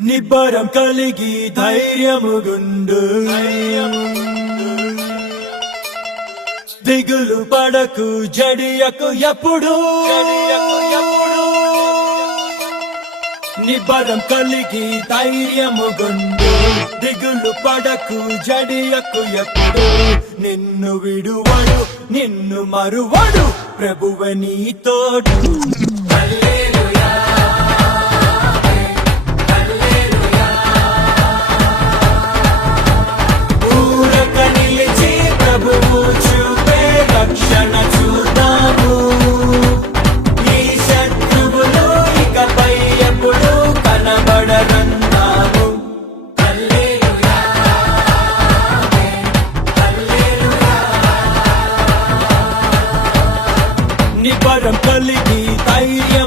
నిబ్బరం కలిగి ధైర్యముగుండు దిగులు పడకు జడియకు ఎప్పుడు నిబ్బరం కలిగి ధైర్యముగుండు దిగులు పడకు జడియకు ఎప్పుడు నిన్ను విడువడు నిన్ను మరువడు ప్రభువే నీ తోడు రక్షణ చూద్దాము ఈ శత్రువులు ఇకపై ఎప్పుడు కనబడరన్నాము హల్లెలూయా హల్లెలూయా నిబ్బరం కలిగి ధైర్యం